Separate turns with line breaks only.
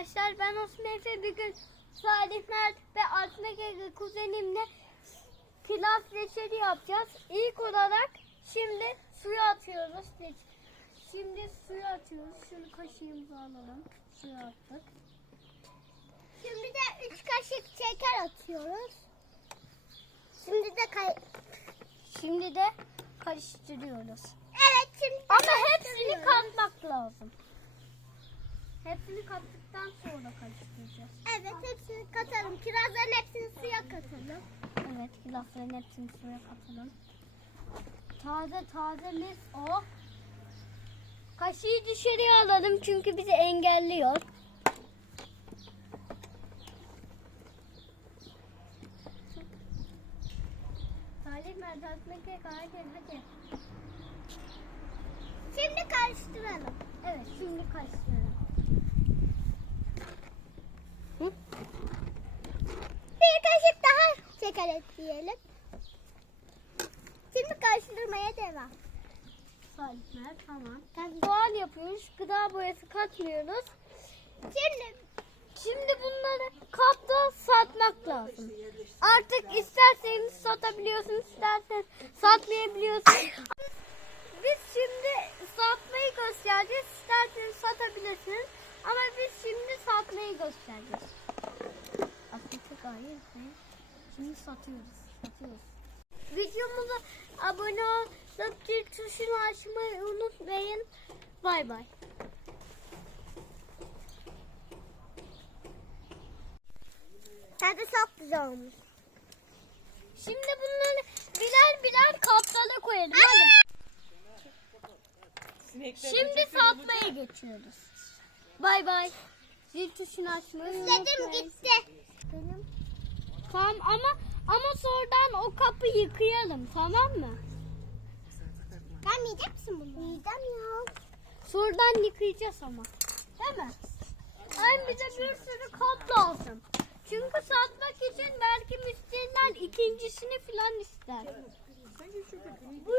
arkadaşlar. Ben Osman Efe bir gün Salih Mert ve Aslı kuzenimle pilav reçeli yapacağız. İlk olarak şimdi suyu atıyoruz. Şimdi suyu atıyoruz. Şunu kaşığımıza alalım. Suyu attık.
Şimdi de 3 kaşık şeker atıyoruz. Şimdi de kay-
Şimdi de karıştırıyoruz.
Evet şimdi
Ama hepsini katmak lazım. Hepsini kattıktan sonra karıştıracağız.
Evet hepsini katalım. Kirazların hepsini suya katalım.
Evet, pilavların hepsini suya katalım. Taze taze mis o. Kaşığı dışarıya alalım çünkü bizi engelliyor. Salih merdivenine kek hadi hadi.
Şimdi karıştıralım.
Evet şimdi karıştıralım.
Bir kaşık ekleyelim. Şimdi karıştırmaya devam.
Salih mer tamam. Soğan yapıyoruz. Gıda boyası katmıyoruz.
Şimdi
Şimdi bunları kapta satmak lazım. Artık isterseniz satabiliyorsunuz, isterseniz satmayabiliyorsunuz. Biz şimdi satmayı göstereceğiz. İsterseniz satabilirsiniz. Ama biz şimdi satmayı göstereceğiz. Aslında hayır. hayır. Şimdi satıyoruz. Satıyoruz. Videomuza abone olup zil tuşunu açmayı unutmayın. Bay bay.
tadı çok güzel olmuş.
Şimdi bunları birer birer kaplara koyalım. Hadi. Şimdi satmaya geçiyoruz. Bay bay. Zil tuşunu açmayı unutmayın.
gitti.
Benim. Tamam ama ama sonradan o kapıyı kıyalım tamam mı?
Sen yiyecek misin bunu? Yiyeceğim ya.
Sonradan yıkayacağız ama. Değil mi? Ay bize bir sürü kap lazım. Çünkü satmak için belki müşteriler ikincisini falan ister. Bu